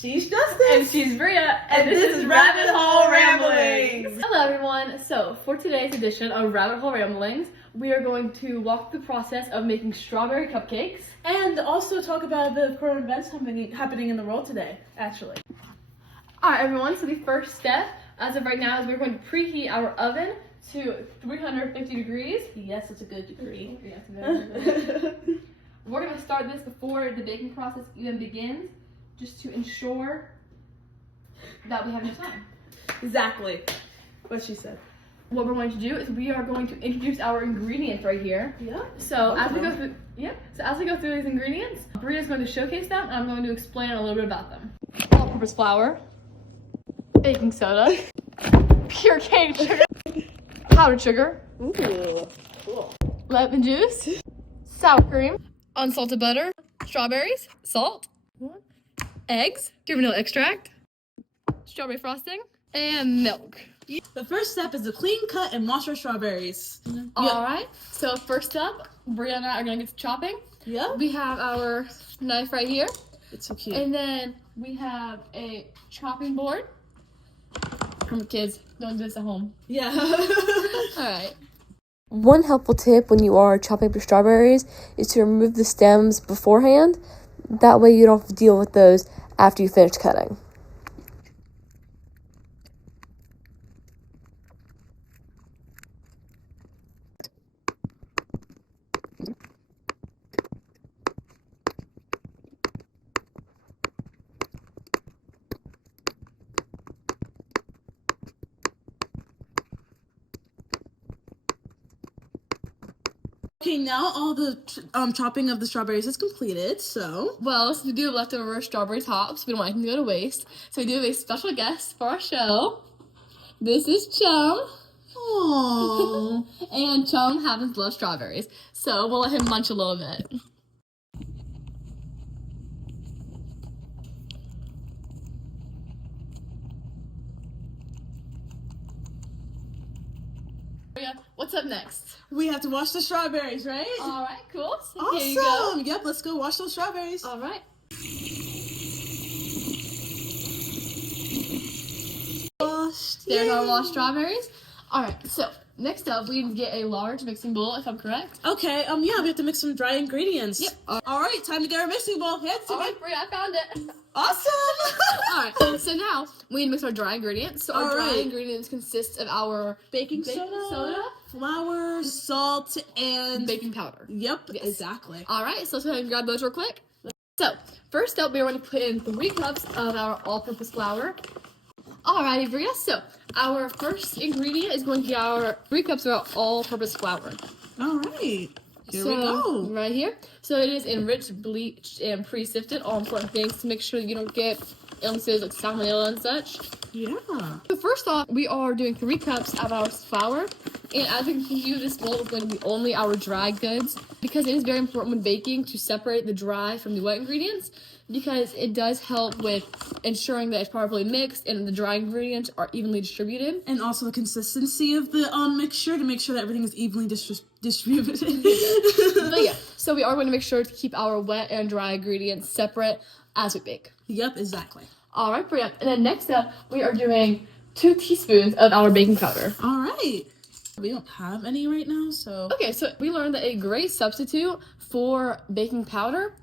She's Justice. And she's Bria. And this is Rabbit Hole Ramblings. Hello everyone. So for today's edition of Rabbit Hole Ramblings, we are going to walk through the process of making strawberry cupcakes. And also talk about the current events happening in the world today, actually. Alright everyone, so the first step, as of right now, is we're going to preheat our oven to 350 degrees. Yes, it's a good degree. Yes, very. We're going to start this before the baking process even begins, just to ensure that we have enough time. Exactly. What she said. What we're going to do is we are going to introduce our ingredients right here. Yeah. So as we go through, these ingredients, Bria is going to showcase them, and I'm going to explain a little bit about them. All-purpose flour, baking soda, pure cane sugar, powdered sugar, Ooh, cool. lemon juice, sour cream, unsalted butter, strawberries, salt, eggs, pure vanilla extract, strawberry frosting, and milk. The first step is to clean, cut, and wash our strawberries. Alright, so first up, Bria and I are going to get to chopping. Yeah. We have our knife right here. It's so cute. And then we have a chopping board. Come on, kids, don't do this at home. Yeah. Alright. One helpful tip when you are chopping up your strawberries is to remove the stems beforehand. That way you don't have to deal with those after you finish cutting. Okay, now all the chopping of the strawberries is completed, so... Well, since we do have leftover strawberry tops, we don't want anything to go to waste. So we do have a special guest for our show. This is Chum. Aww. And Chum happens to love strawberries. So we'll let him munch a little bit. What's up next? We have to wash the strawberries, right? Alright, cool. So Awesome. Here you go. Yep, let's go wash those strawberries. Alright. Washed. There's our Yay. washed strawberries. Alright, so next up we need to get a large mixing bowl, if I'm correct. Okay, yeah, we have to mix some dry ingredients. Yep. Alright, time to get our mixing bowl. Head to me. Alright, Bria, I found it. Awesome. Alright, so now we need to mix our dry ingredients. So our dry Alright. ingredients consist of our Baking soda, flour, salt, and baking powder. Yep, Yes. exactly. Alright, so let's go ahead and grab those real quick. So, first up, we are going to put in 3 cups of our all-purpose flour. Alrighty, Bria, so our first ingredient is going to be our 3 cups of our all-purpose flour. Alright, here So, we go. Right here. So it is enriched, bleached, and pre-sifted, all important things to make sure that you don't get illnesses like salmonella and such. Yeah. So first off, we are doing 3 cups of our flour, and as you can see, this bowl is going to be only our dry goods, because it is very important when baking to separate the dry from the wet ingredients, because it does help with ensuring that it's properly mixed and the dry ingredients are evenly distributed. And also the consistency of the mixture to make sure that everything is evenly distributed. But yeah, so we are going to make sure to keep our wet and dry ingredients separate as we bake. Yep, exactly. Alright, Bria. And then next up, we are doing 2 teaspoons of our baking powder. Alright. We don't have any right now, so... Okay, so we learned that a great substitute for baking powder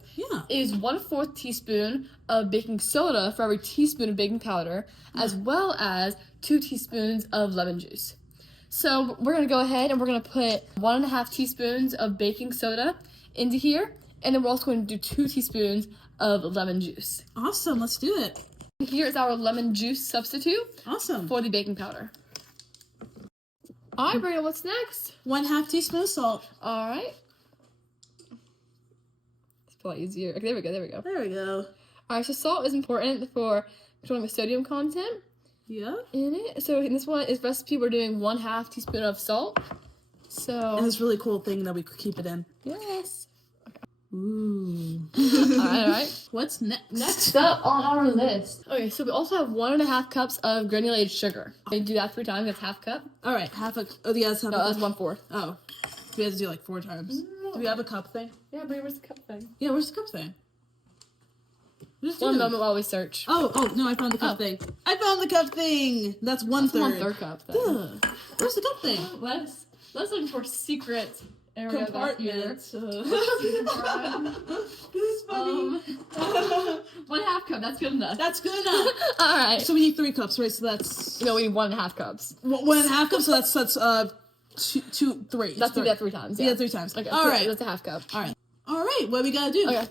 is 1/4 teaspoon of baking soda for every teaspoon of baking powder, as well as 2 teaspoons of lemon juice. So we're going to go ahead and we're going to put 1.5 teaspoons of baking soda into here, and then we're also going to do 2 teaspoons of lemon juice. Awesome, let's do it. Here is our lemon juice substitute Awesome. for the baking powder. Alright, Bria, what's next? 1/2 teaspoon of salt. Alright. It's a lot easier. Okay, there we go. There we go. Alright, so salt is important for controlling the sodium content Yeah. in it. So in this one is recipe, we're doing 1/2 teaspoon of salt. So And this really cool thing that we could keep it in. yes. Ooh. Alright. What's next? Next up on our list. Okay, so we also have 1.5 cups of granulated sugar. We do that 3 times. That's half cup. Alright, oh yeah, that's half No, a that's 1/4. Oh. We have to do like 4 times. Do we have a cup thing? Yeah, but where's the cup thing? Yeah, where's the cup thing? One moment while we search. Oh, no, I found the cup thing. I found the cup thing. That's one third. 1/3 cup then. Where's the cup thing? Let's look for secret area back here. Compartment. This is funny. 1/2 cup, that's good enough. That's good enough. Alright. So we need 3 cups, right? So that's... No, we need 1.5 cups. 1.5 cups, so that's 3. That's do that 3 times. Yeah, 3 times. Okay, Alright. that's a 1/2 cup. Alright, what we gotta do? Okay.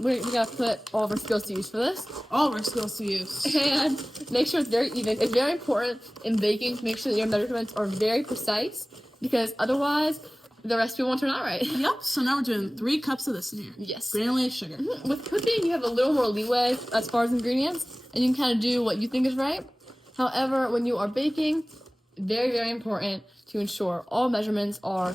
We gotta put all of our skills to use for this. All of our skills to use. And make sure it's very even. It's very important in baking to make sure that your measurements are very precise, because otherwise the recipe won't turn out right. Yep, so now we're doing 3 cups of this in here. Yes. Granulated sugar. With cooking, you have a little more leeway as far as ingredients, and you can kind of do what you think is right. However, when you are baking, very, very important to ensure all measurements are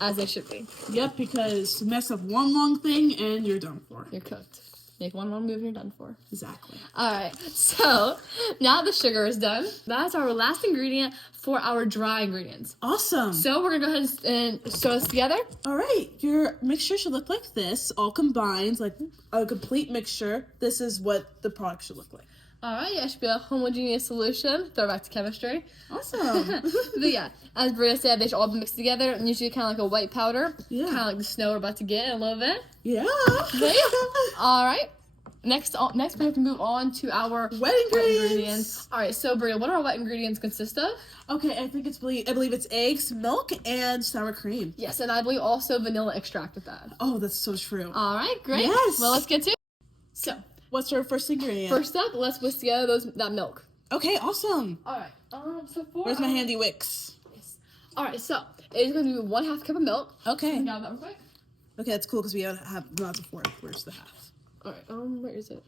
as they should be. Yep, because mess up one wrong thing and you're done for. You're cooked. Make one wrong move and you're done for. Exactly. Alright, so now the sugar is done. That's our last ingredient for our dry ingredients. Awesome. So we're gonna go ahead and stir this together. Alright, your mixture should look like this, all combined, like a complete mixture. This is what the product should look like. Alright, yeah, it should be a homogeneous solution. Throw back to chemistry. Awesome. But yeah, as Bria said, they should all be mixed together, and usually kind of like a white powder. Yeah. Kind of like the snow we're about to get in a little bit. Yeah. But yeah. Alright. Next we have to move on to our Wet ingredients. Alright, so Bria, what do our wet ingredients consist of? Okay, I believe it's eggs, milk, and sour cream. Yes, and I believe also vanilla extract with that. Oh, that's so true. Alright, great. Yes. Well, let's get to it. So, What's our first ingredient? first up, let's whisk together that milk. Okay, awesome. Alright, so for Where's my handy wicks? Alright, so it is going to be 1/2 cup of milk. Okay. Grab that real quick. Okay, that's cool because we have lots of 4. Where's the half? Alright, where is it?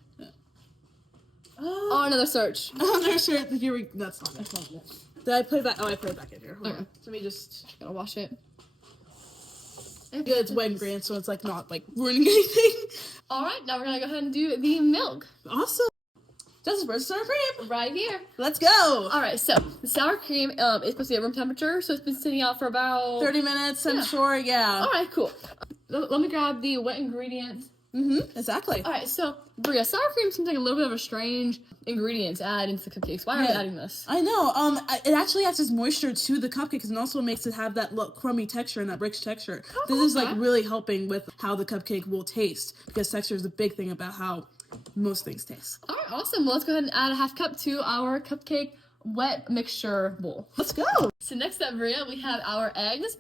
Oh, Oh, another search. no, sure. Here we. That's not it. Did I put it back? Oh, I put it back in here. Hold Okay. on. Let me just. Gotta wash it. Yeah, it's wet ingredients, so it's like not like ruining anything. Alright, now we're gonna go ahead and do the milk. Awesome. Just where's the sour cream? Right here. Let's go. Alright, so the sour cream is supposed to be at room temperature, so it's been sitting out for about 30 minutes, I'm Yeah. sure. Yeah. Alright, cool. Let me grab the wet ingredients. Exactly. Alright, so Bria, sour cream seems like a little bit of a strange ingredient to add into the cupcakes. Why are you adding this? I know. It actually adds this moisture to the cupcakes and also makes it have that crummy texture and that rich texture. This is like really helping with how the cupcake will taste because texture is a big thing about how most things taste. Alright, awesome. Well, let's go ahead and add a 1/2 cup to our cupcake wet mixture bowl. Let's go. So next up, Bria, we have our eggs.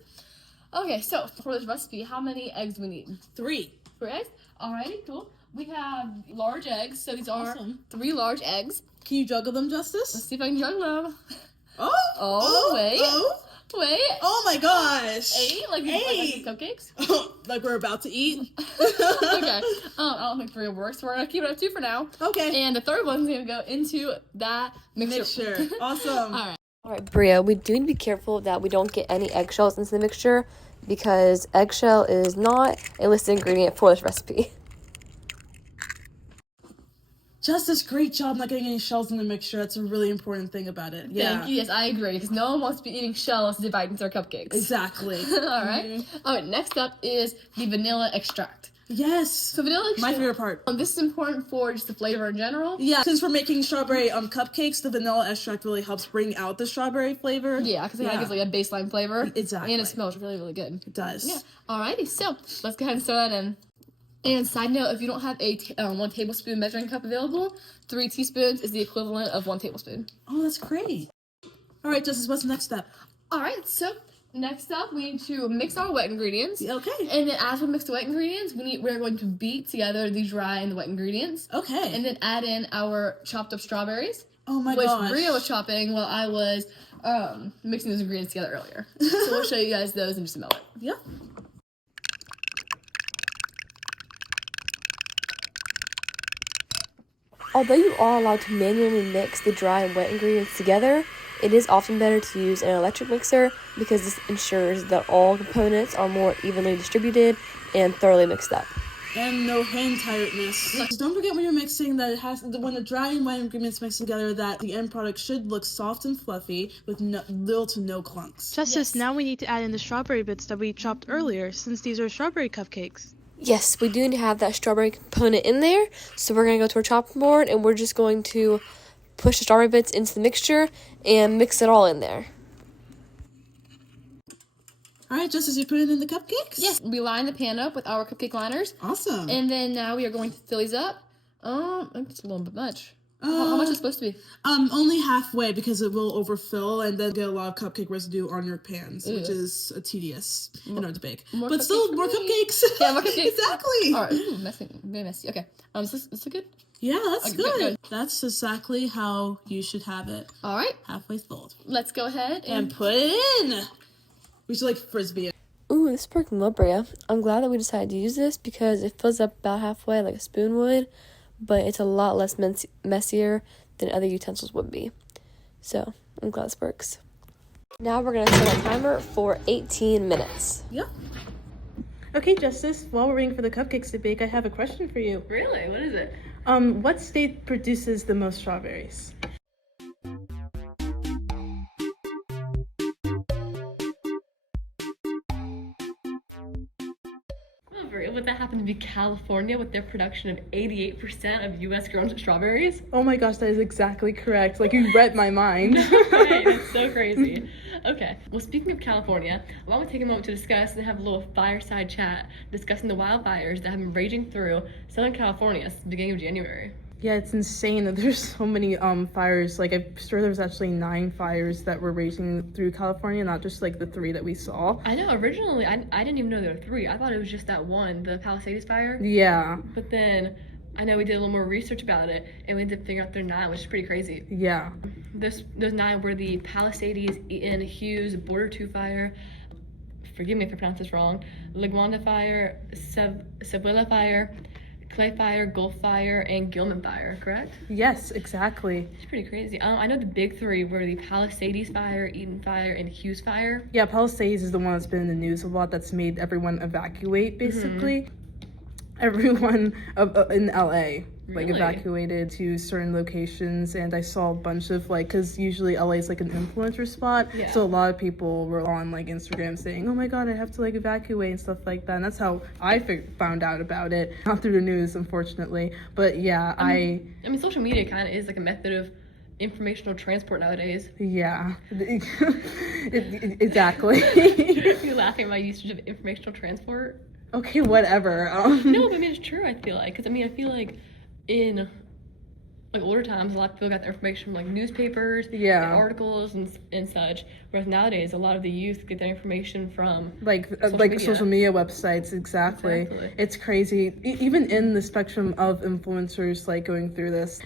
Okay, so for this recipe, how many eggs do we need? 3. 3 eggs? Alrighty, cool. We have large eggs, so these are Awesome. 3 large eggs. Can you juggle them, Justice? Let's see if I can juggle them. Oh, wait. Oh, Wait. oh my gosh. 8? Like these cupcakes? Like we're about to eat? Okay. I don't think 3 will work, so we're going to keep it at 2 for now. Okay. And the third one's going to go into that mixture. Mixture. Awesome. Alright. Alright, Bria, we do need to be careful that we don't get any eggshells into the mixture because eggshell is not a listed ingredient for this recipe. Justice, great job not getting any shells in the mixture. That's a really important thing about it. Yeah. Thank you. Yes, I agree. Because no one wants to be eating shells to bite into their cupcakes. Exactly. Alright. Alright, next up is the vanilla extract. Yes. So vanilla extract. My favorite part. This is important for just the flavor in general. Yeah, since we're making strawberry cupcakes, the vanilla extract really helps bring out the strawberry flavor. Yeah, because it kind of gives like a baseline flavor. Exactly. And it smells really, really good. It does. Yeah. Alrighty, so let's go ahead and throw that in. And side note, if you don't have a 1 tablespoon measuring cup available, 3 teaspoons is the equivalent of 1 tablespoon. Oh, that's great. All right, Justice, what's the next step? Alright, so next up, we need to mix our wet ingredients. Okay. And then as we mix the wet ingredients, we're going to beat together the dry and the wet ingredients. Okay. And then add in our chopped up strawberries. Oh my which gosh. Bria was chopping while I was mixing those ingredients together earlier. So we'll show you guys those in just a moment. Yeah. Although you are allowed to manually mix the dry and wet ingredients together, it is often better to use an electric mixer because this ensures that all components are more evenly distributed and thoroughly mixed up. And no hand tiredness. Don't forget when you're mixing that when the dry and wet ingredients mix together that the end product should look soft and fluffy with little to no clunks. Justice, now we need to add in the strawberry bits that we chopped earlier, since these are strawberry cupcakes. Yes, we do need to have that strawberry component in there. So we're going to go to our chopping board and we're just going to push the strawberry bits into the mixture and mix it all in there. All right, just as you put it in the cupcakes? Yes, we line the pan up with our cupcake liners. Awesome. And then now we are going to fill these up. I think it's a little bit much. How much is it supposed to be? Only halfway because it will overfill and then get a lot of cupcake residue on your pans, which is tedious to bake. But still, more cupcakes. Yeah, more cupcakes. Exactly. All right, ooh, messy, very messy. Okay, is this good? Yeah, that's good. Good. That's exactly how you should have it. All right, Halfway filled. let's go ahead And put it in. We should frisbee it. Ooh, this is working well, Bria. I'm glad that we decided to use this because it fills up about halfway like a spoon would, but it's a lot less messier than other utensils would be. So, I'm glad this works. Now we're going to set a timer for 18 minutes. Yeah. Okay, Justice, while we're waiting for the cupcakes to bake, I have a question for you. Really? What is it? What state produces the most strawberries? Would that happen to be California with their production of 88% of U.S. grown strawberries? Oh my gosh, that is exactly correct. You read my mind. Right, that's so crazy. Okay, well, speaking of California, I want to take a moment to discuss and have a little fireside chat discussing the wildfires that have been raging through Southern California since the beginning of January. Yeah, it's insane that there's so many fires. I'm sure there was actually 9 fires that were raging through California, not just the 3 that we saw. I know, originally I didn't even know there were 3. I thought it was just that one, the Palisades fire. Yeah. But then I know we did a little more research about it and we ended up figuring out there are 9, which is pretty crazy. Yeah. Those 9 were the Palisades, Eaton, Hughes, Border 2 fire, forgive me if I pronounce this wrong, Laguna fire, Cebuela fire, Clay Fire, Gulf Fire, and Gilman Fire, correct? Yes, exactly. It's pretty crazy. I know the big 3 were the Palisades Fire, Eaton Fire, and Hughes Fire. Yeah, Palisades is the one that's been in the news a lot that's made everyone evacuate, basically. Everyone in LA Really? evacuated to certain locations, and I saw a bunch of because usually LA is an influencer spot, Yeah. so a lot of people were on Instagram saying, oh my god, I have to evacuate and stuff like that, and that's how I found out about it, not through the news, unfortunately. But yeah, I mean social media kind of is a method of informational transport nowadays. Yeah, exactly. You're laughing at my usage of informational transport? Okay, whatever. No, but I mean it's true. I feel because I feel in older times, a lot of people got their information from newspapers, and articles and such. Whereas nowadays, a lot of the youth get their information from social media websites. Exactly. It's crazy. Even in the spectrum of influencers going through this,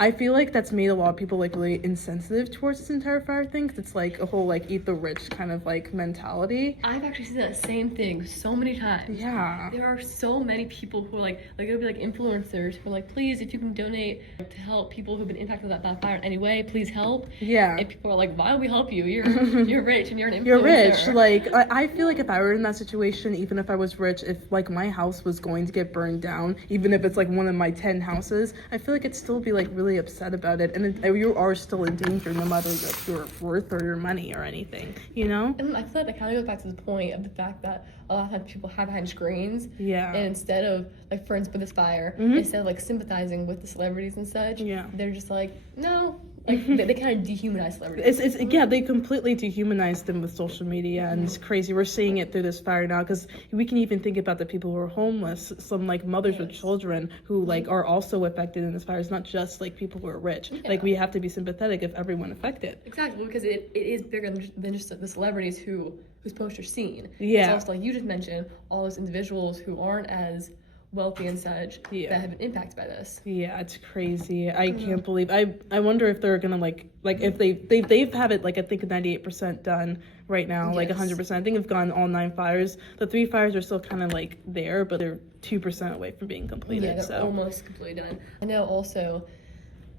I feel that's made a lot of people really insensitive towards this entire fire thing. 'Cause it's a whole eat the rich kind of mentality. I've actually seen that same thing so many times. Yeah. There are so many people who are it'll be influencers who are please, if you can donate to help people who've been impacted by that fire in any way, please help. Yeah. And people are why would we help you? You're rich and you're an influencer. You're rich. I feel if I were in that situation, even if I was rich, if my house was going to get burned down, even if it's one of my 10 houses, I feel it'd still be really upset about it, and you are still in danger no matter your worth or your money or anything, And I feel that kind of goes back to the point of the fact that a lot of times people hide behind screens. Yeah. And instead of for instance with this fire, instead of sympathizing with the celebrities and such, they're just no. They kind of dehumanize celebrities. They completely dehumanize them with social media, and it's crazy. We're seeing it through this fire now, because we can even think about the people who are homeless, some mothers with children who are also affected in this fire. It's not just people who are rich. We have to be sympathetic of everyone affected. Exactly, because it is bigger than just the celebrities whose posts are seen. Yeah. It's also you just mentioned, all those individuals who aren't as wealthy and such that have been impacted by this. Yeah, it's crazy. I can't believe. I wonder if they're gonna if they've have it I think 98% done right now, 100%. I think they've gone all 9 fires. The 3 fires are still kind of there, but they're 2% away from being completed. Yeah, they're almost completely done. I know also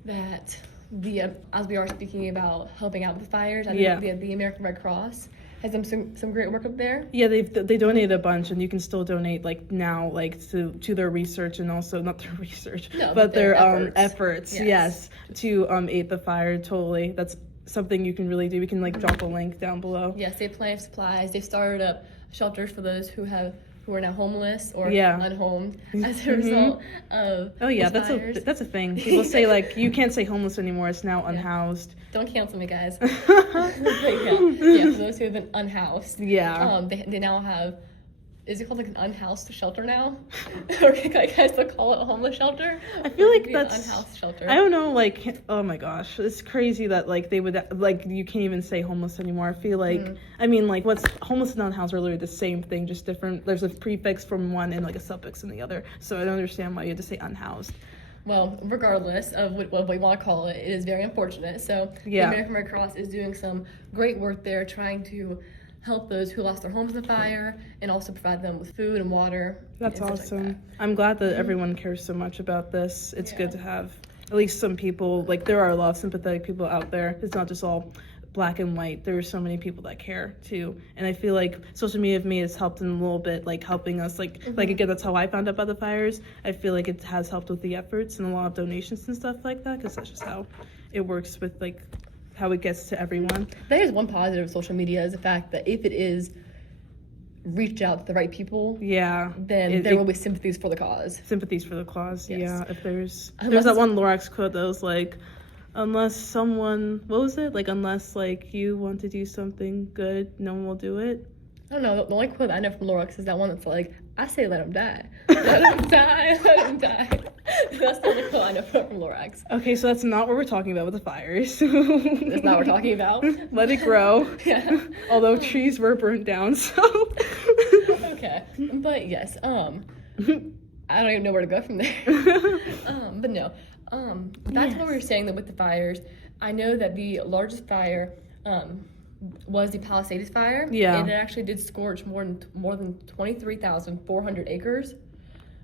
that as we are speaking about helping out with the fires, I think the American Red Cross has done some great work up there. Yeah, they donated a bunch, and you can still donate now to their research, and also not their research, but their efforts. Yes, to aid the fire. Totally, that's something you can really do. We can drop a link down below. Yes, they've plenty of supplies. They've started up shelters for those who have who are now homeless or Yeah. unhomed as a result of that's fires. that's a thing. People say like you can't say homeless anymore. It's now unhoused. Don't cancel me, guys. But yeah, for those who have been unhoused. Yeah. They now have. Is it called like an unhoused shelter now? Or can I guys still call it a homeless shelter? I feel like An that's unhoused shelter. I don't know, like, oh my gosh, it's crazy that like they would like you can't even say homeless anymore. I feel like I mean like what's homeless and unhoused are literally the same thing, just different. There's a prefix from one and like a suffix in the other. So I don't understand why you had to say unhoused. Well, regardless of what we want to call it, it is very unfortunate. So the American Red Cross is doing some great work there, trying to help those who lost their homes in the fire and also provide them with food and water. That's and awesome. like that. I'm glad that everyone cares so much about this. It's good to have at least some people, like there are a lot of sympathetic people out there. It's not just all black and white. There are so many people that care too. And I feel like social media for me has helped in a little bit, like helping us, like again, that's how I found out about the fires. I feel like it has helped with the efforts and a lot of donations and stuff like that, because that's just how it works with like how it gets to everyone. That is one positive of social media, is the fact that if it is reached out to the right people, then there will be sympathies for the cause. Sympathies for the cause, yes. If there's that one Lorax quote that was like, unless someone, what was it? Like, unless like you want to do something good, no one will do it. I don't know. The only quote I know from Lorax is that one that's like, I say let him die. Let him die. Let him die. That's the only quote I know from Lorax. Okay, so that's not what we're talking about with the fires. That's not what we're talking about. Let it grow. Yeah. Although trees were burnt down, so. Okay. But yes, I don't even know where to go from there. But no. Back to what we were saying that with the fires, I know that the largest fire was the Palisades fire. Yeah. And it actually did scorch more than 23,400 acres.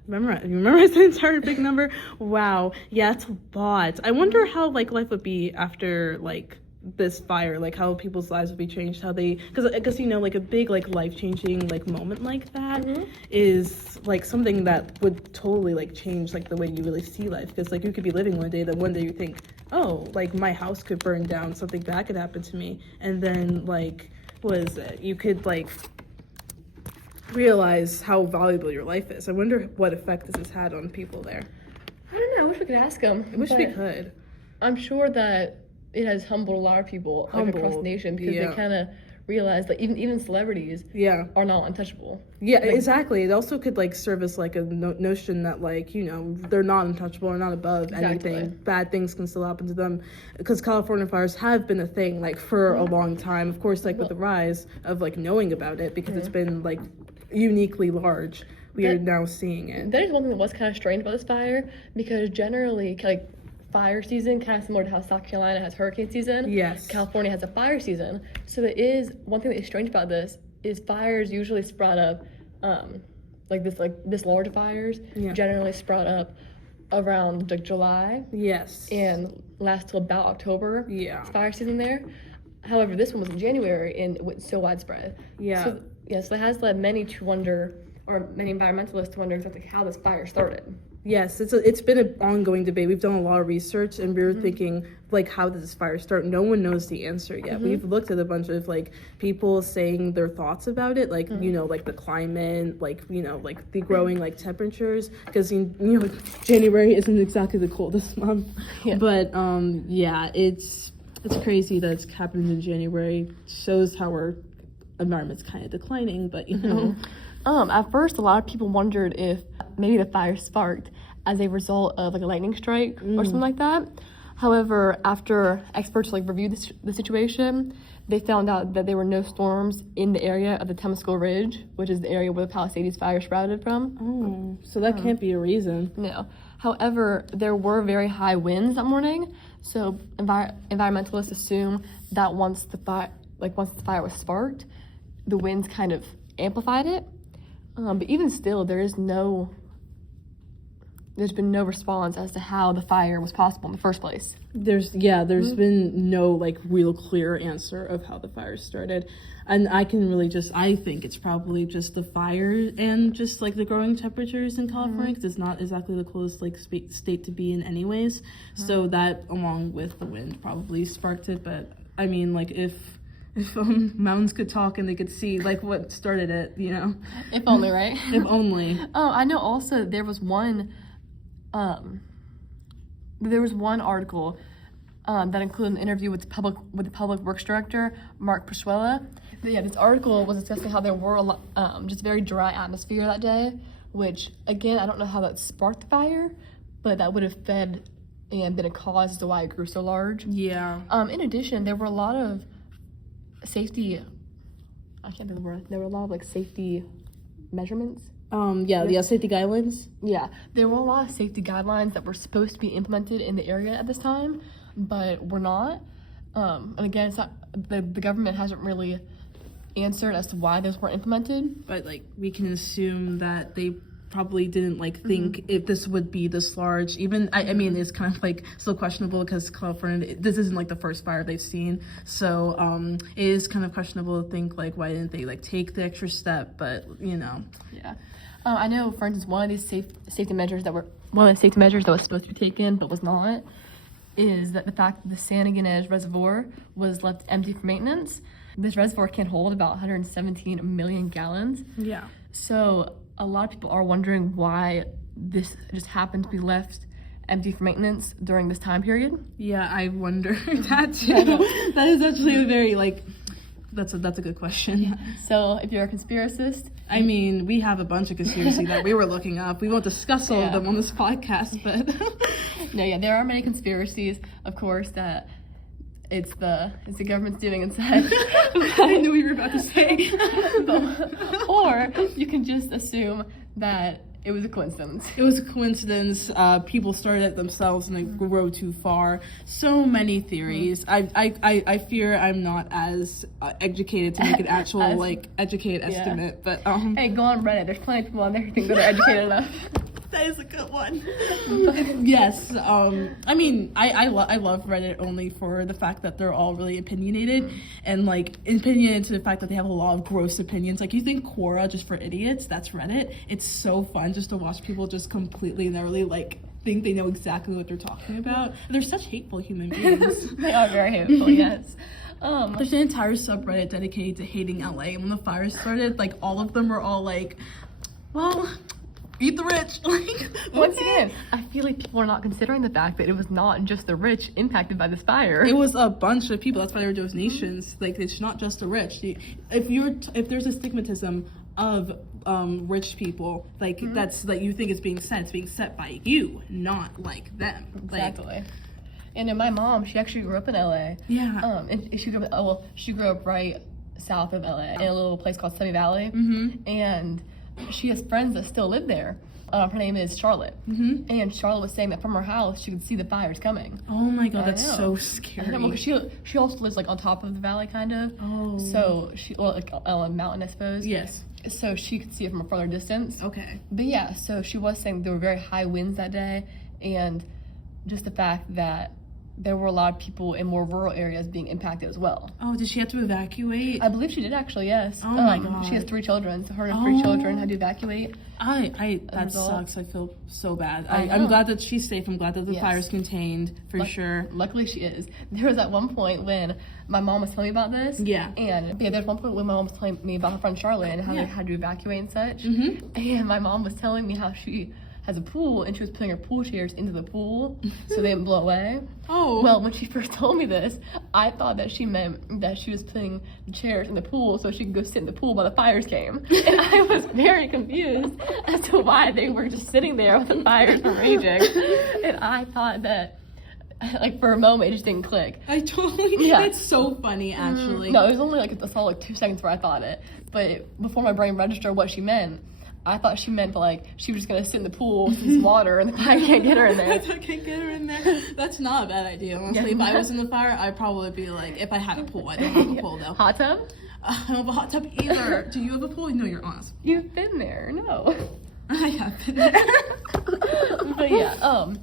You memorize the entire big number? Wow. Yeah, it's a lot. I wonder how like life would be after like this fire, like how people's lives would be changed, how they, because you know, like a big like life-changing like moment like that is like something that would totally like change like the way you really see life, because like you could be living one day, then one day you think, oh, like my house could burn down, something bad could happen to me, and then like what is it, you could like realize how valuable your life is. I wonder what effect this has had on people there. I don't know, I wish we could ask them. I wish we could. I'm sure that it has humbled a lot of people like, across the nation, because they kind of realize that even celebrities are not untouchable. Yeah, like, exactly. It also could like serve as like a notion that like, you know, they're not untouchable or not above anything. Bad things can still happen to them, because California fires have been a thing like for a long time. Of course, like with the rise of like knowing about it, because it's been like uniquely large, we are now seeing it. That is one thing that was kind of strange about this fire, because generally like fire season, kind of similar to how South Carolina has hurricane season. Yes. California has a fire season. So there is one thing that is strange about this is fires usually sprout up, like this large fires generally sprout up around like July. Yes. And last till about October. Yeah. It's fire season there. However, this one was in January and it was so widespread. Yeah. So it has led many to wonder, or many environmentalists to wonder exactly how this fire started. Yes, it's been an ongoing debate. We've done a lot of research, and we were thinking, like, how did this fire start? No one knows the answer yet. We've looked at a bunch of, like, people saying their thoughts about it, like, you know, like, the climate, like, you know, like, the growing, like, temperatures, because, you know, January isn't exactly the coldest month. Yeah. But, yeah, it's crazy that it's happened in January. Shows how our environment's kind of declining, but, you know. At first, a lot of people wondered if maybe the fire sparked as a result of like a lightning strike or something like that. However, after experts like reviewed the situation, they found out that there were no storms in the area of the Temescal Ridge, which is the area where the Palisades fire sprouted from. Oh, so that can't be a reason. No. However, there were very high winds that morning, so environmentalists assume that once the fire was sparked, the winds kind of amplified it. But even still, there's been no response as to how the fire was possible in the first place. There's been no like real clear answer of how the fire started. And I think it's probably just the fire and just like the growing temperatures in California, because it's not exactly the coolest like state to be in anyways. So that along with the wind probably sparked it. But I mean, like if If mountains could talk and they could see, like, what started it, you know? If only, right? If only. Oh, I know also there was one article that included an interview with the public works director, Mark Persuela. But yeah, this article was discussing how there were a lot, just very dry atmosphere that day, which, again, I don't know how that sparked the fire, but that would have fed and been a cause as to why it grew so large. Yeah. In addition, there were a lot of safety, I can't think of the word, there were a lot of, like, safety measurements. Safety guidelines. Yeah, there were a lot of safety guidelines that were supposed to be implemented in the area at this time, but were not. And again, it's not, the government hasn't really answered as to why those weren't implemented. But, like, we can assume that they probably didn't, like, think if this would be this large. Even, I mean, it's kind of, like, still questionable because California, this isn't, like, the first fire they've seen. So, it is kind of questionable to think, like, why didn't they, like, take the extra step? But, you know. Yeah. I know, for instance, one of these safety measures that was supposed to be taken but was not is that the fact that the San Ynez Reservoir was left empty for maintenance. This reservoir can hold about 117 million gallons. Yeah. So a lot of people are wondering why this just happened to be left empty for maintenance during this time period. Yeah, I wonder that too. That is actually a very, like, that's a good question. Yeah. So if you're a conspiracist, I mean, we have a bunch of conspiracy that we were looking up. We won't discuss all of them on this podcast, but there are many conspiracies, of course, that it's the government's doing and such. I knew what you were about to say. Or you can just assume that it was a coincidence. It was a coincidence. People started it themselves and they grew too far. So many theories. I fear I'm not as educated to make an actual educated estimate. But hey, go on Reddit. There's plenty of people on there who think that they're educated enough. That is a good one. Yes. I mean, I love Reddit only for the fact that they're all really opinionated and, like, opinionated to the fact that they have a lot of gross opinions. Like, you think Quora just for idiots? That's Reddit. It's so fun just to watch people just completely and utterly, like, think they know exactly what they're talking about. They're such hateful human beings. They are very hateful, yes. There's an entire subreddit dedicated to hating LA. And when the fire started, like, all of them were all like, well, eat the rich. Like, once again, I feel like people are not considering the fact that it was not just the rich impacted by this fire. It was a bunch of people. That's why there were donations. Like, it's not just the rich. If there's a stigmatism of rich people, like, that's like, you think it's being set by you, not like them. Exactly. Like, and my mom, she actually grew up in LA. Yeah. And she grew up right south of LA in a little place called Sunny Valley. And she has friends that still live there. Her name is Charlotte. And Charlotte was saying that from her house, she could see the fires coming. Oh my God, that's so scary. I know, because she also lives, like, on top of the valley, kind of. Oh. So like a mountain, I suppose. Yes. So she could see it from a further distance. Okay. But yeah, so she was saying there were very high winds that day, and just the fact that there were a lot of people in more rural areas being impacted as well. Oh, did she have to evacuate? I believe she did, actually, yes. Oh my God. She has 3 children, so her and 3 children had to evacuate. That sucks. I feel so bad. I'm glad that she's safe. I'm glad that the fire's contained, for sure. Luckily she is. There was at one point when my mom was telling me about this. Yeah. And there's one point when my mom was telling me about her friend Charlotte and how they had to evacuate and such. And my mom was telling me how she has a pool and she was putting her pool chairs into the pool so they didn't blow away. Oh. Well, when she first told me this, I thought that she meant that she was putting the chairs in the pool so she could go sit in the pool while the fires came. And I was very confused as to why they were just sitting there with the fires raging. And I thought that, like, for a moment, it just didn't click. I totally, it's so funny, actually. No, it was only like a solid 2 seconds where I thought it. But before my brain registered what she meant, I thought she meant, like, she was just gonna sit in the pool with some water and the fire can't get her in there. I can't get her in there. That's not a bad idea, honestly. If I was in the fire, I'd probably be like, if I had a pool. I don't have a pool, though. Hot tub? I don't have a hot tub either. Do you have a pool? No, you're honest. You've been there. No. I have been there. But yeah,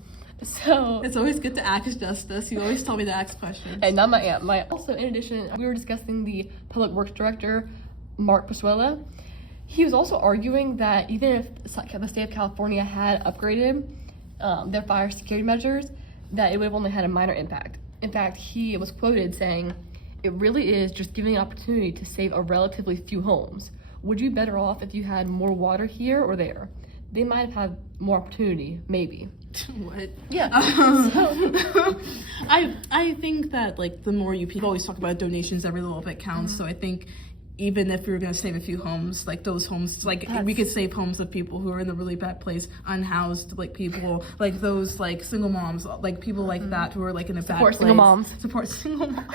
so it's always good to ask justice. You always tell me to ask questions. And not my aunt. Also, in addition, we were discussing the public works director, Mark Persuela. He was also arguing that even if the state of California had upgraded their fire security measures, that it would have only had a minor impact. In fact, he was quoted saying, It really is just giving an opportunity to save a relatively few homes. Would you be better off if you had more water here or there? They might have had more opportunity, maybe. What? Yeah. I think that like the more people always talk about donations, every little bit counts. So I think even if we were gonna save a few homes, like those homes, like we could save homes of people who are in a really bad place, unhoused, like people, like those like single moms, like people like that who are like in a bad place. Single moms. Support single moms.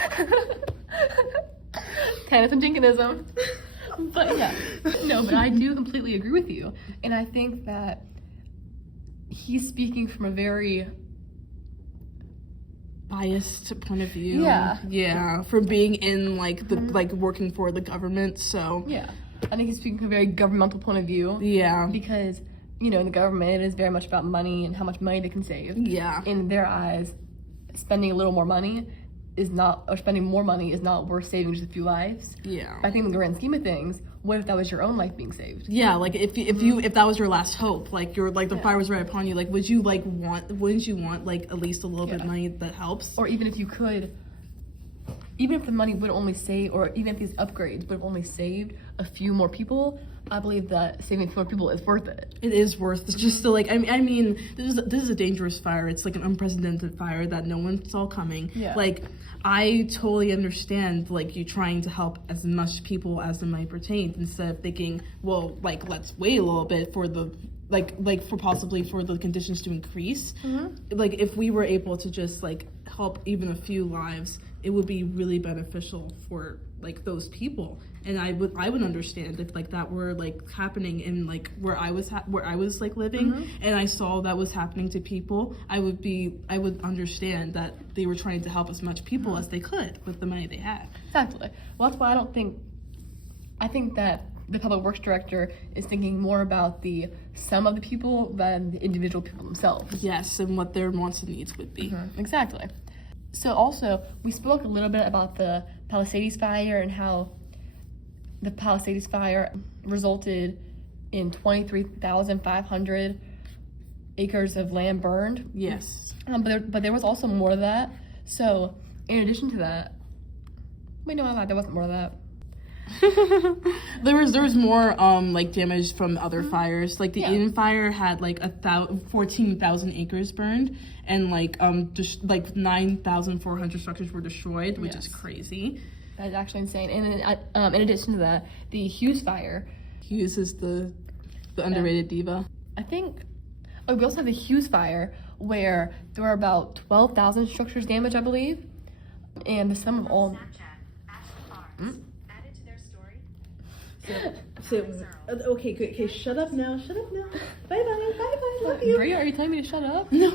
Tennis and Jinkinism. But yeah, no, but I do completely agree with you. And I think that he's speaking from a very biased point of view. Yeah. From being in like the like working for the government. So yeah, I think he's speaking from a very governmental point of view. Yeah, because in the government it is very much about money and how much money they can save. Yeah, in their eyes, spending a little more money spending more money is not worth saving just a few lives. Yeah, I think in the grand scheme of things, what if that was your own life being saved? Yeah, like if that was your last hope, like you're like the fire was right upon you, like wouldn't you want like at least a little bit of money that helps? Or even if you could, even if the money would only save, or even if these upgrades would have only saved a few more people, I believe that saving a few more people is worth it. It is worth it. Just to like, I mean, this is a dangerous fire. It's like an unprecedented fire that no one saw coming. Yeah. Like, I totally understand like you trying to help as much people as it might pertain, instead of thinking, well, like let's wait a little bit for the for possibly for the conditions to increase. Like if we were able to just like help even a few lives, it would be really beneficial for like those people. And I would understand if like that were like happening in like where I was like living, and I saw that was happening to people. I would understand that they were trying to help as much people as they could with the money they had. Exactly. Well, that's why I think that the public works director is thinking more about the sum of the people than the individual people themselves. Yes, and what their wants and needs would be. Exactly. So also, we spoke a little bit about the Palisades fire and how the Palisades fire resulted in 23,500 acres of land burned. Yes. But there was also more to that. So, in addition to that, wait, no, I lied. There wasn't more of that. there was more like damage from other fires. Like the Eden fire had like 14,000 acres burned, and like just like 9,400 structures were destroyed, which is crazy. That's actually insane. And in addition to that, the Hughes fire. Hughes is the underrated diva. I think. Oh, we also have the Hughes fire, where there were about 12,000 structures damaged, I believe, and the sum of all. Okay, shut up now. Bye. Love you. Bria, are you telling me to shut up? No.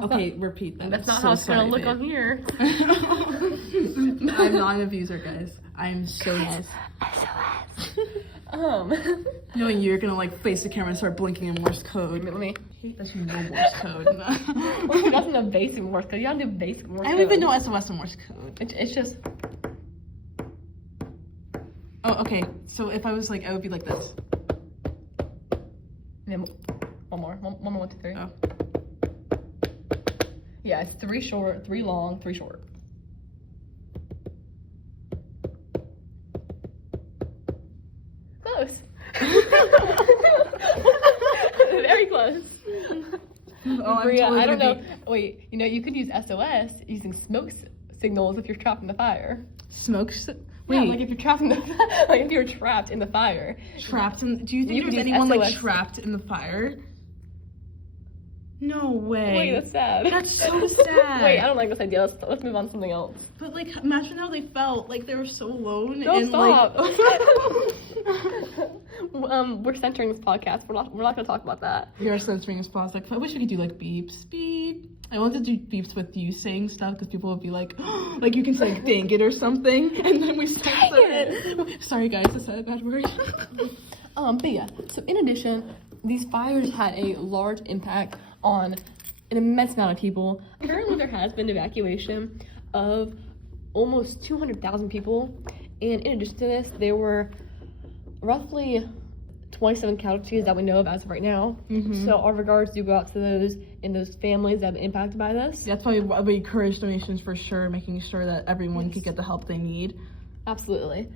Okay, repeat that. That's not how it's gonna look on here. I'm not an abuser, guys. I'm so nice. SOS. Knowing you're gonna like face the camera and start blinking in Morse code. Let me. That's no Morse code. That's no basic Morse code. You don't do basic Morse code. I don't even know SOS and Morse code. It's just. Oh, okay. So if I was like, I would be like this. And then one more, 1, 2, 3. Oh. Yeah, it's 3 short, 3 long, 3 short. Close. Very close. Oh, Bria, totally I don't know. Wait, you could use SOS using smoke signals if you're trapped in the fire. Wait. Yeah, like if you're trapped in the like if you're trapped in the fire. Trapped in? Do you think there's anyone like trapped in the fire? No way. Wait, that's sad. That's so sad. Wait, I don't like this idea. Let's move on to something else. But like, imagine how they felt. Like they were so alone. No, and stop. Like... we're censoring this podcast. We're not gonna talk about that. We are censoring this podcast. I wish we could do like beeps, beep. I want to do beeps with you saying stuff because people would be like, oh, like you can say dang it or something, and then we censor it. Sorry guys, I said a bad word. But yeah. So in addition, these fires had a large impact on an immense amount of people. Currently, there has been evacuation of almost 200,000 people, and in addition to this, there were roughly 27 casualties that we know of as of right now. So our regards do go out to those and those families that have been impacted by this. That's why we encourage donations for sure, making sure that everyone can get the help they need. Absolutely.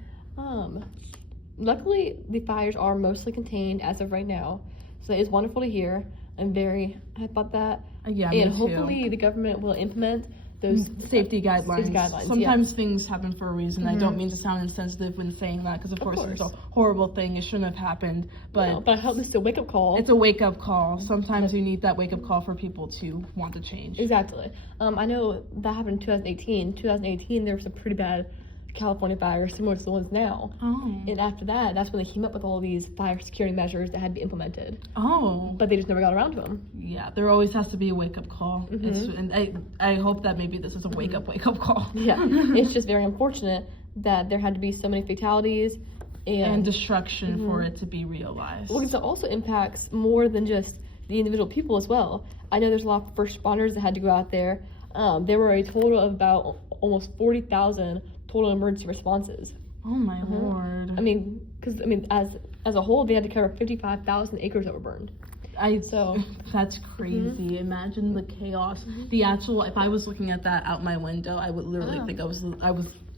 Luckily, the fires are mostly contained as of right now, so it is wonderful to hear. I'm very happy about that. Yeah, and me hopefully too. the government will implement those safety guidelines. Sometimes things happen for a reason. I don't mean to sound insensitive when saying that, because of course it's a horrible thing. It shouldn't have happened. But I hope this is a wake-up call. It's a wake-up call. Sometimes you need that wake-up call for people to want to change. Exactly. I know that happened in 2018. 2018, there was a pretty bad California fire similar to the ones now. And after that, that's when they came up with all these fire security measures that had to be implemented. But they just never got around to them. Yeah, there always has to be a wake-up call. And I hope that maybe this is a wake-up call. Yeah, it's just very unfortunate that there had to be so many fatalities and destruction for it to be realized. Well, because it also impacts more than just the individual people as well. I know there's a lot of first responders that had to go out there. There were a total of about almost 40,000 total emergency responses. Oh my lord. As a whole, they had to cover 55,000 acres that were burned. That's crazy. Imagine the chaos. The actual, if I was looking at that out my window, I would literally think I was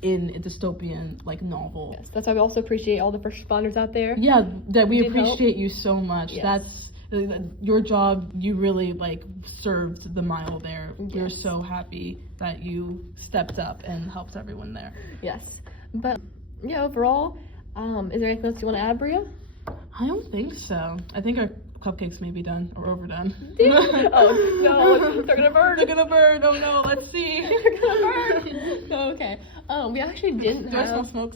in a dystopian novel. Yes, that's why we also appreciate all the first responders out there. Yeah, that we appreciate you so much. Yes. That's your job. You really served the mile there. Yes. We're so happy that you stepped up and helped everyone there. Yes, but yeah, overall, is there anything else you want to add, Bria? I don't think so. I think our cupcakes may be done or overdone. Oh no, they're gonna burn. They're gonna burn. Oh no, let's see. They're gonna burn. Okay. We actually didn't Do I smell smoke?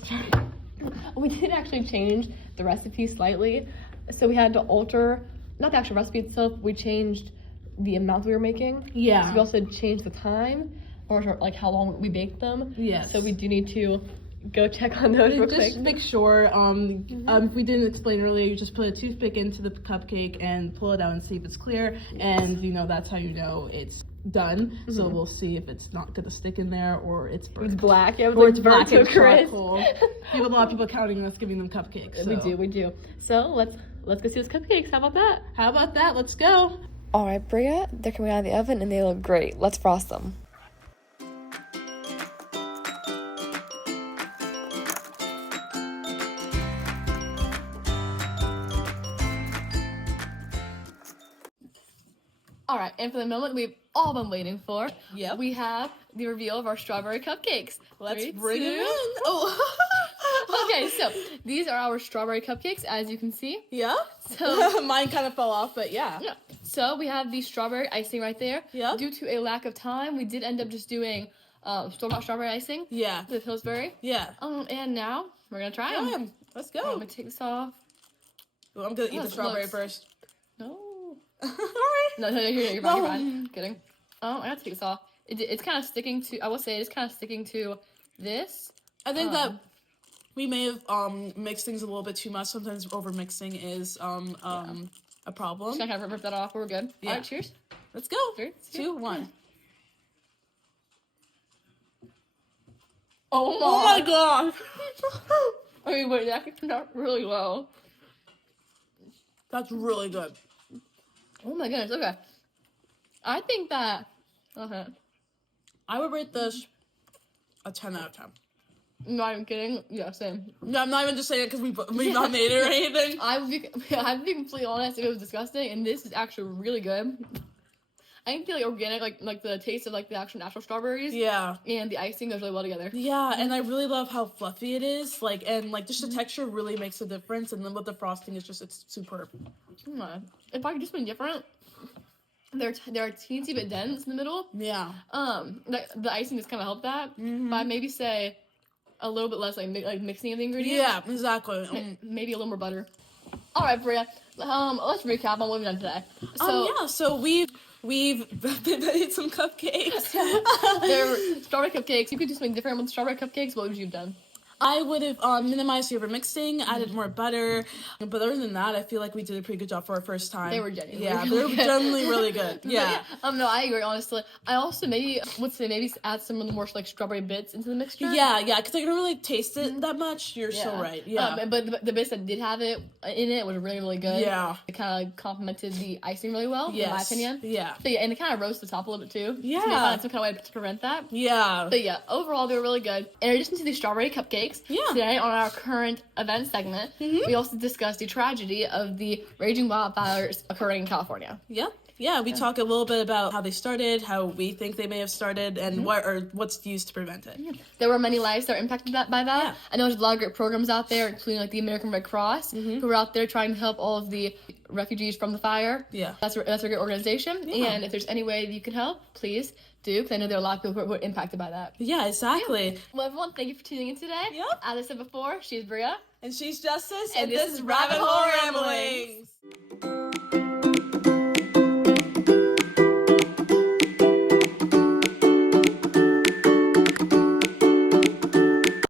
We did actually change the recipe slightly, so we had to alter. Not the actual recipe itself, we changed the amount we were making. Yeah. So we also changed the time, or how long we baked them. Yes. So we do need to go check on those real quick. Just make sure, if we didn't explain earlier, you just put a toothpick into the cupcake and pull it out and see if it's clear. And, that's how you know it's done. So we'll see if it's not going to stick in there or it's burnt. It's black. Yeah, or it's black and crisp. charcoal. We have a lot of people counting us giving them cupcakes. So. We do. So let's go see those cupcakes. How about that? Let's go. All right, Bria, they're coming out of the oven and they look great. Let's frost them. All right, and for the moment we've all been waiting for, Yep. we have the reveal of our strawberry cupcakes. Let's 3, bring 2. it in. Oh. Okay, so these are our strawberry cupcakes, as you can see. Yeah. So mine kind of fell off, but yeah. So we have the strawberry icing right there. Yeah. Due to a lack of time, we did end up just doing store-bought strawberry icing. Yeah. With Pillsbury. Yeah. And now we're gonna try them. Let's go. I'm gonna take this off. Well, I'm gonna eat the strawberry first. No. All right. No, you're fine. You're fine. Kidding. I gotta take this off. It's kind of sticking to. I will say it's kind of sticking to this. I think that we may have mixed things a little bit too much. Sometimes over mixing is a problem. Just gonna kind of rip that off. We're good. Yeah. All right, cheers. Let's go. 3, 2, 1. Oh my god. I mean, wait, that turned out really well. That's really good. Oh my goodness. Okay. I think that. Okay. I would rate this a 10 out of 10. Not even kidding. Yeah, same. No, I'm not even just saying it because we've not made it or anything. I'd be completely honest. It was disgusting, and this is actually really good. I can feel organic, like the taste of the actual natural strawberries. Yeah. And the icing goes really well together. Yeah, and I really love how fluffy it is. Just the texture really makes a difference, and then with the frosting, it's superb. If I could do something different, they're a teensy bit dense in the middle. Yeah. The icing just kind of helped that. But I'd maybe say a little bit less mixing of the ingredients. Yeah, exactly. Maybe a little more butter. All right, Bria. Let's recap on what we've done today. So we've made some cupcakes. They're strawberry cupcakes. You could do something different with strawberry cupcakes. What would you have done? I would have minimized the overmixing, added more butter, but other than that, I feel like we did a pretty good job for our first time. They were genuinely they were genuinely really good. Yeah. No, I agree, honestly. I also would say maybe add some of the more like strawberry bits into the mixture. Yeah, because I don't really taste it that much. You're so right. Yeah. But the bits that did have it in it was really, really good. Yeah. It kind of complemented the icing really well, in my opinion. Yeah. So yeah, and it kind of roasted the top a little bit too. Yeah. So find some kind of way to prevent that. Yeah. But yeah, overall they were really good. In addition to the strawberry cupcakes, today on our current event segment, we also discussed the tragedy of the raging wildfires occurring in California. Yeah, we talk a little bit about how they started, how we think they may have started, and what's used to prevent it. There were many lives that were impacted by that. Yeah. I know there's a lot of great programs out there, including like the American Red Cross, who are out there trying to help all of the refugees from the fire. Yeah, that's a great organization. Yeah. And if there's any way that you can help, please do, because I know there are a lot of people who are impacted by that. Yeah, exactly. Yeah. Well, everyone, thank you for tuning in today. Yep. As I said before, she's Bria. And she's Justice. And this is Rabbit Hole Ramblings.